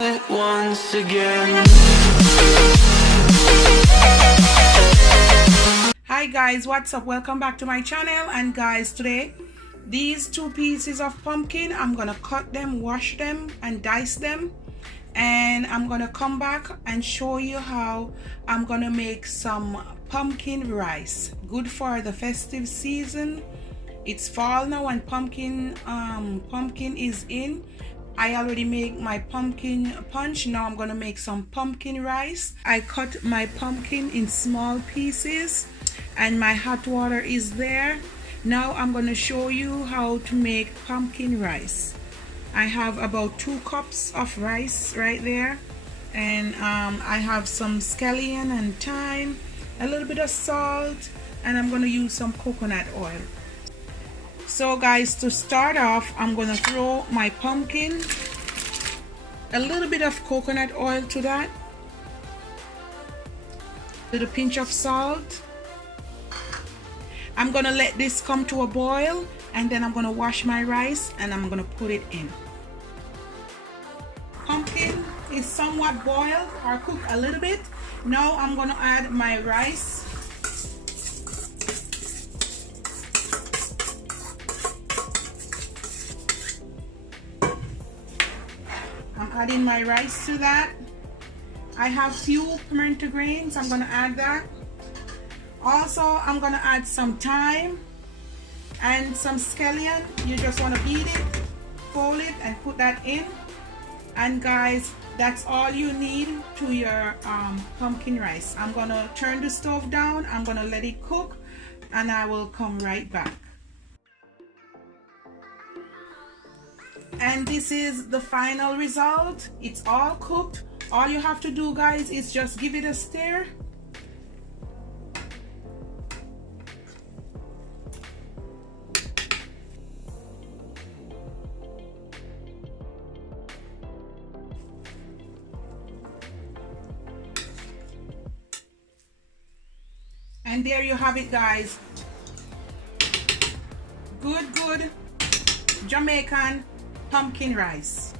Once again. Hi guys, what's up? Welcome back to my channel. And guys, today these two pieces of pumpkin, I'm gonna cut them, wash them and dice them, and I'm gonna come back and show you how I'm gonna make some pumpkin rice, good for the festive season. It's fall now and pumpkin is in. I already made my pumpkin punch. Now I'm gonna make some pumpkin rice. I cut my pumpkin in small pieces and my hot water is there. Now I'm gonna show you how to make pumpkin rice. I have about 2 cups of rice right there, and I have some scallion and thyme, a little bit of salt, and I'm gonna use some coconut oil. So guys, to start off, I'm gonna throw my pumpkin, a little bit of coconut oil to that, a little pinch of salt. I'm gonna let this come to a boil, and then I'm gonna wash my rice and I'm gonna put it in. Pumpkin is somewhat boiled or cooked a little bit. Now I'm gonna add my rice. I'm adding my rice to that. I have few pimento grains. I'm gonna add that. Also, I'm gonna add some thyme and some scallion. You just wanna beat it, fold it, and put that in. And guys, that's all you need to your pumpkin rice. I'm gonna turn the stove down. I'm gonna let it cook, and I will come right back. And this is the final result. It's all cooked. All you have to do, guys, is just give it a stir. And there you have it, guys. Good Jamaican pumpkin rice.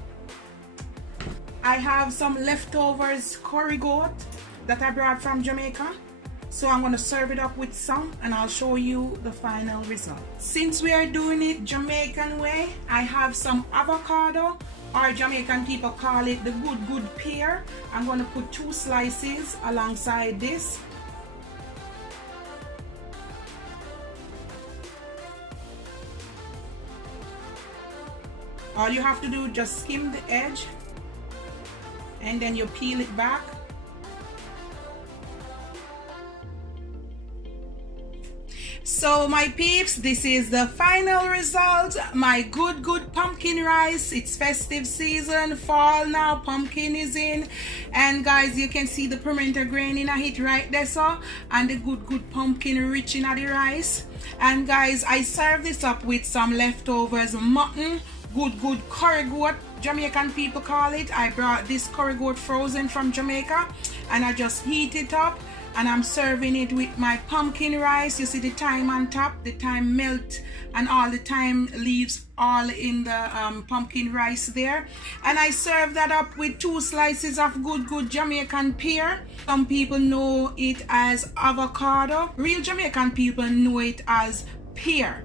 I have some leftovers curry goat that I brought from Jamaica, so I'm gonna serve it up with some, and I'll show you the final result. Since we are doing it Jamaican way, I have some avocado, or Jamaican people call it the good pear. I'm gonna put 2 slices alongside this. All you have to do, just skim the edge and then you peel it back. So my peeps, this is the final result. My good pumpkin rice. It's festive season, fall now, pumpkin is in, and guys, you can see the pimento grain in a hit right there, so, and the good pumpkin rich in the rice. And guys, I serve this up with some leftovers mutton, good curry goat, Jamaican people call it. I brought this curry goat frozen from Jamaica, and I just heat it up, and I'm serving it with my pumpkin rice. You see the thyme on top, the thyme melt, and all the thyme leaves all in the pumpkin rice there. And I serve that up with 2 slices of good Jamaican pear. Some people know it as avocado. Real Jamaican people know it as pear.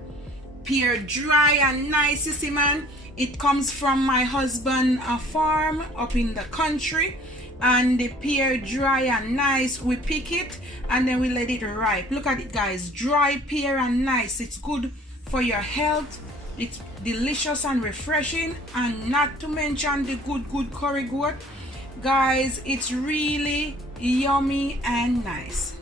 Pear, dry and nice, you see, man. It comes from my husband's farm up in the country, and the pear dry and nice. We pick it and then we let it ripe. Look at it, guys, dry pear and nice. It's good for your health. It's delicious and refreshing, and not to mention the good curry goat, guys. It's really yummy and nice.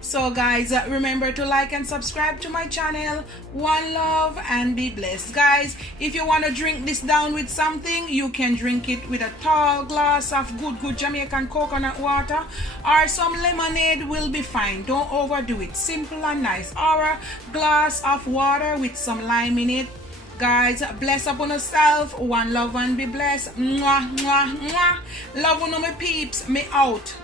So guys, remember to like and subscribe to my channel. One love and be blessed. Guys, if you want to drink this down with something, you can drink it with a tall glass of good Jamaican coconut water, or some lemonade will be fine. Don't overdo it. Simple and nice. Or a glass of water with some lime in it. Guys, bless upon yourself. One love and be blessed. Mwah, mwah, mwah. Love on my peeps. Me out.